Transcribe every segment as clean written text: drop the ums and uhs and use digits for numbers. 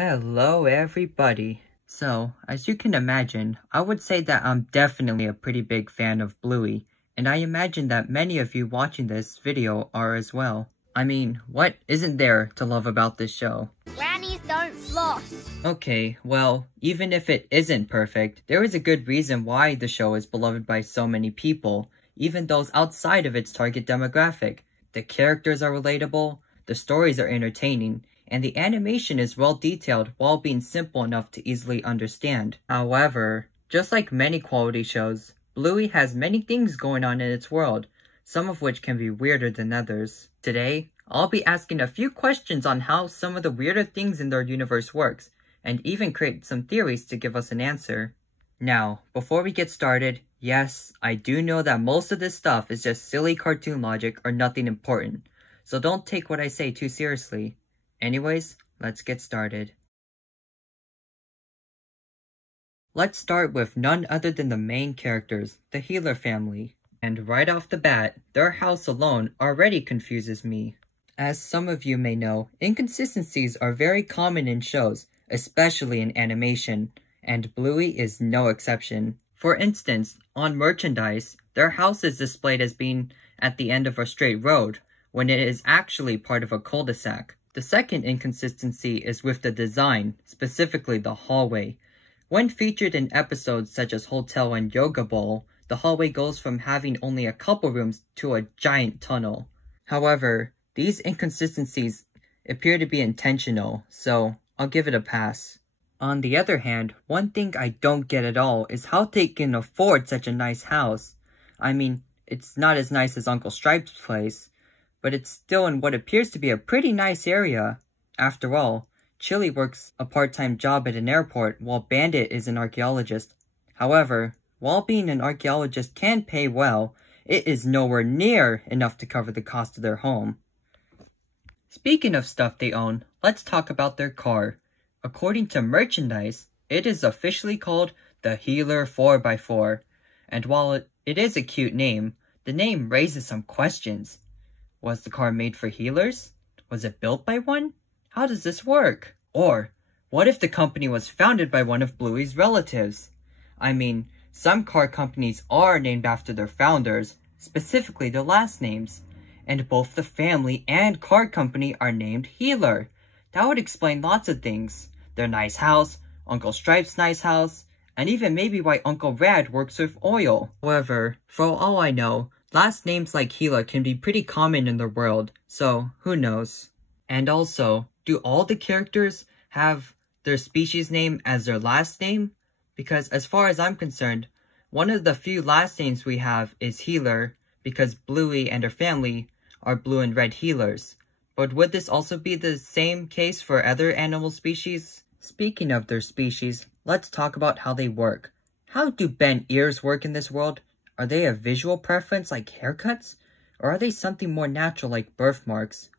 Hello everybody. So, as you can imagine, I would say that I'm definitely a pretty big fan of Bluey, and I imagine that many of you watching this video are as well. I mean, what isn't there to love about this show? Grannies don't floss. Okay, well, even if it isn't perfect, there is a good reason why the show is beloved by so many people, even those outside of its target demographic. The characters are relatable, the stories are entertaining, and the animation is well detailed while being simple enough to easily understand. However, just like many quality shows, Bluey has many things going on in its world, some of which can be weirder than others. Today, I'll be asking a few questions on how some of the weirder things in their universe works, and even create some theories to give us an answer. Now, before we get started, yes, I do know that most of this stuff is just silly cartoon logic or nothing important, so don't take what I say too seriously. Anyways, let's get started. Let's start with none other than the main characters, the Healer family. And right off the bat, their house alone already confuses me. As some of you may know, inconsistencies are very common in shows, especially in animation, and Bluey is no exception. For instance, on merchandise, their house is displayed as being at the end of a straight road, when it is actually part of a cul-de-sac. The second inconsistency is with the design, specifically the hallway. When featured in episodes such as Hotel and Yoga Bowl, the hallway goes from having only a couple rooms to a giant tunnel. However, these inconsistencies appear to be intentional, so I'll give it a pass. On the other hand, one thing I don't get at all is how they can afford such a nice house. I mean, it's not as nice as Uncle Stripe's place, but it's still in what appears to be a pretty nice area. After all, Chili works a part-time job at an airport while Bandit is an archaeologist. However, while being an archaeologist can pay well, it is nowhere near enough to cover the cost of their home. Speaking of stuff they own, let's talk about their car. According to merchandise, it is officially called the Healer 4x4, and while it is a cute name, the name raises some questions. Was the car made for healers? Was it built by one? How does this work? Or, what if the company was founded by one of Bluey's relatives? I mean, some car companies are named after their founders, specifically their last names, and both the family and car company are named Healer. That would explain lots of things. Their nice house, Uncle Stripe's nice house, and even maybe why Uncle Rad works with oil. However, for all I know, last names like Healer can be pretty common in the world, so who knows. And also, do all the characters have their species name as their last name? Because as far as I'm concerned, one of the few last names we have is Healer, because Bluey and her family are blue and red healers. But would this also be the same case for other animal species? Speaking of their species, let's talk about how they work. How do bent ears work in this world? Are they a visual preference like haircuts? Or are they something more natural like birthmarks?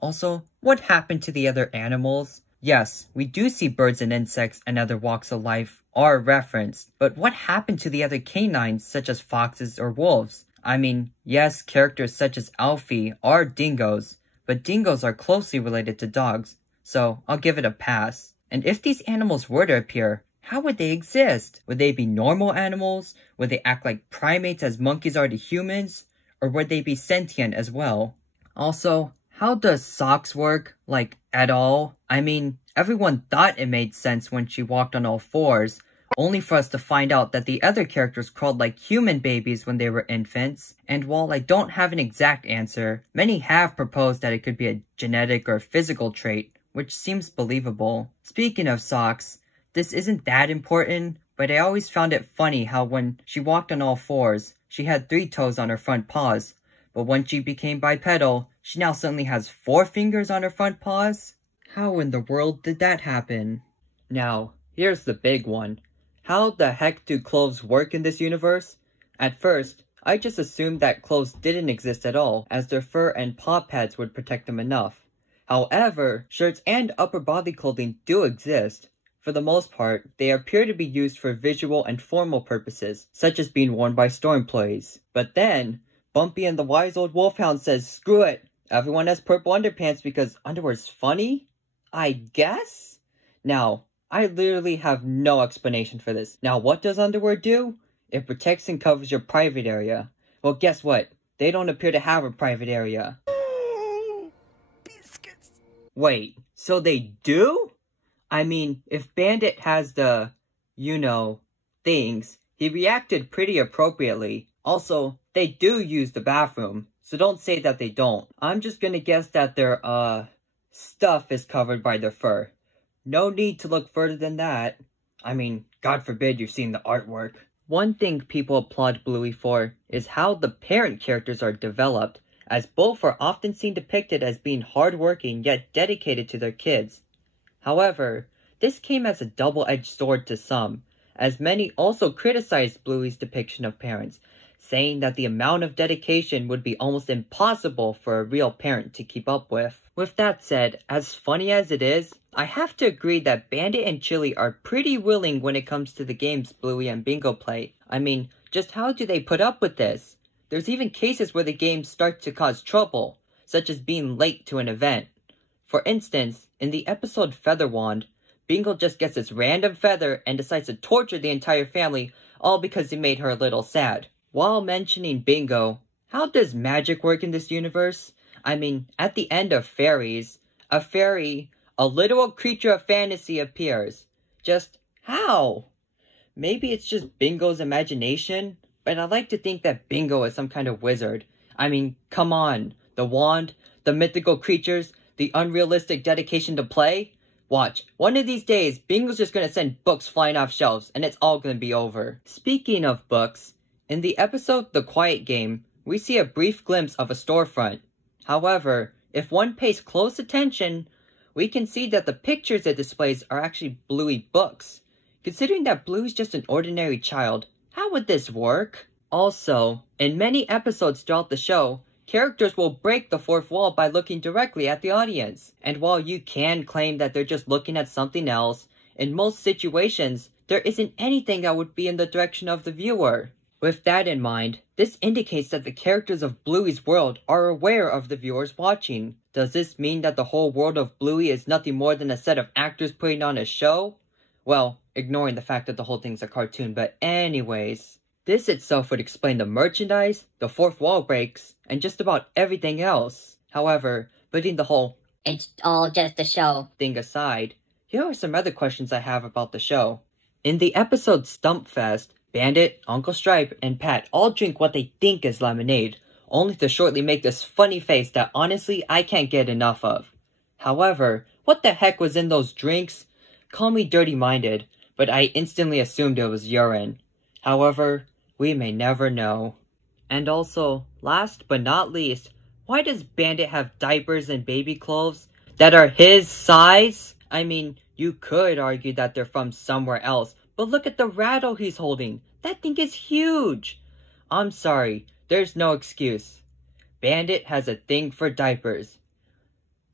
Also, what happened to the other animals? Yes, we do see birds and insects and other walks of life are referenced, but what happened to the other canines such as foxes or wolves? I mean, yes, characters such as Alfie are dingoes, but dingoes are closely related to dogs, so I'll give it a pass. And if these animals were to appear, how would they exist? Would they be normal animals? Would they act like primates as monkeys are to humans? Or would they be sentient as well? Also, how does socks work? Like, at all? I mean, everyone thought it made sense when she walked on all fours, only for us to find out that the other characters crawled like human babies when they were infants. And while I don't have an exact answer, many have proposed that it could be a genetic or physical trait, which seems believable. Speaking of socks, this isn't that important, but I always found it funny how when she walked on all fours, she had 3 toes on her front paws, but when she became bipedal, she now suddenly has 4 fingers on her front paws? How in the world did that happen? Now, here's the big one. How the heck do clothes work in this universe? At first, I just assumed that clothes didn't exist at all, as their fur and paw pads would protect them enough. However, shirts and upper body clothing do exist. For the most part, they appear to be used for visual and formal purposes, such as being worn by store employees. But then, Bumpy and the wise old wolfhound says, screw it, everyone has purple underpants because underwear's funny? I guess? Now, I literally have no explanation for this. Now, what does underwear do? It protects and covers your private area. Well, guess what? They don't appear to have a private area. Biscuits. Wait, so they do? I mean, if Bandit has the, things, he reacted pretty appropriately. Also, they do use the bathroom, so don't say that they don't. I'm just gonna guess that their, stuff is covered by their fur. No need to look further than that. I mean, God forbid you've seen the artwork. One thing people applaud Bluey for is how the parent characters are developed, as both are often seen depicted as being hardworking yet dedicated to their kids. However, this came as a double-edged sword to some, as many also criticized Bluey's depiction of parents, saying that the amount of dedication would be almost impossible for a real parent to keep up with. With that said, as funny as it is, I have to agree that Bandit and Chili are pretty willing when it comes to the games Bluey and Bingo play. I mean, just how do they put up with this? There's even cases where the games start to cause trouble, such as being late to an event. For instance, in the episode Feather Wand, Bingo just gets this random feather and decides to torture the entire family, all because he made her a little sad. While mentioning Bingo, how does magic work in this universe? I mean, at the end of Fairies, a fairy, a literal creature of fantasy appears. Just how? Maybe it's just Bingo's imagination, but I like to think that Bingo is some kind of wizard. I mean, come on. The wand, the mythical creatures, the unrealistic dedication to play. Watch, one of these days, Bingo's just gonna send books flying off shelves, and it's all gonna be over. Speaking of books, in the episode The Quiet Game, we see a brief glimpse of a storefront. However, if one pays close attention, we can see that the pictures it displays are actually Bluey books. Considering that Bluey's just an ordinary child, how would this work? Also, in many episodes throughout the show, characters will break the fourth wall by looking directly at the audience. And while you can claim that they're just looking at something else, in most situations, there isn't anything that would be in the direction of the viewer. With that in mind, this indicates that the characters of Bluey's world are aware of the viewers watching. Does this mean that the whole world of Bluey is nothing more than a set of actors putting on a show? Well, ignoring the fact that the whole thing's a cartoon, but anyways. This itself would explain the merchandise, the fourth wall breaks, and just about everything else. However, putting the whole It's all just a show thing aside, here are some other questions I have about the show. In the episode Stump Fest, Bandit, Uncle Stripe, and Pat all drink what they think is lemonade, only to shortly make this funny face that honestly I can't get enough of. However, what the heck was in those drinks? Call me dirty-minded, but I instantly assumed it was urine. However, we may never know. And also, last but not least, why does Bandit have diapers and baby clothes that are his size? I mean, you could argue that they're from somewhere else, but look at the rattle he's holding. That thing is huge. I'm sorry, there's no excuse. Bandit has a thing for diapers.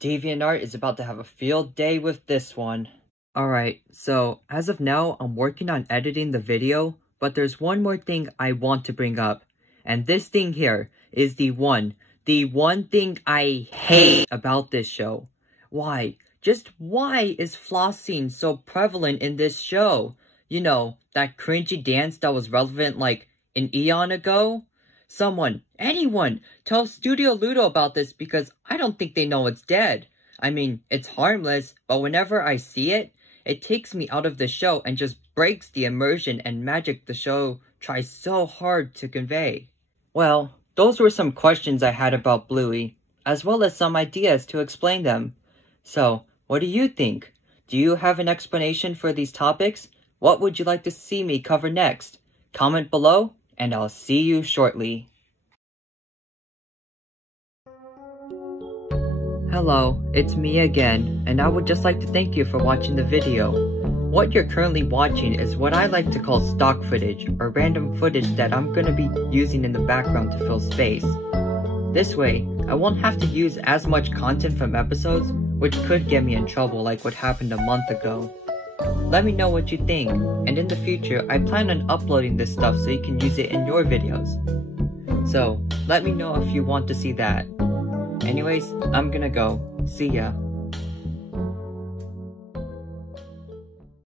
DeviantArt is about to have a field day with this one. Alright, so as of now, I'm working on editing the video, but there's one more thing I want to bring up. And this thing here is the one thing I hate about this show. Why? Just why is flossing so prevalent in this show? You know, that cringy dance that was relevant like an eon ago? Someone, anyone, tell Studio Ludo about this because I don't think they know it's dead. I mean, it's harmless, but whenever I see it, it takes me out of the show and just breaks the immersion and magic the show tries so hard to convey. Well, those were some questions I had about Bluey, as well as some ideas to explain them. So, what do you think? Do you have an explanation for these topics? What would you like to see me cover next? Comment below, and I'll see you shortly. Hello, it's me again, and I would just like to thank you for watching the video. What you're currently watching is what I like to call stock footage, or random footage that I'm going to be using in the background to fill space. This way, I won't have to use as much content from episodes, which could get me in trouble like what happened a month ago. Let me know what you think, and in the future, I plan on uploading this stuff so you can use it in your videos. So, let me know if you want to see that. Anyways, I'm gonna go. See ya.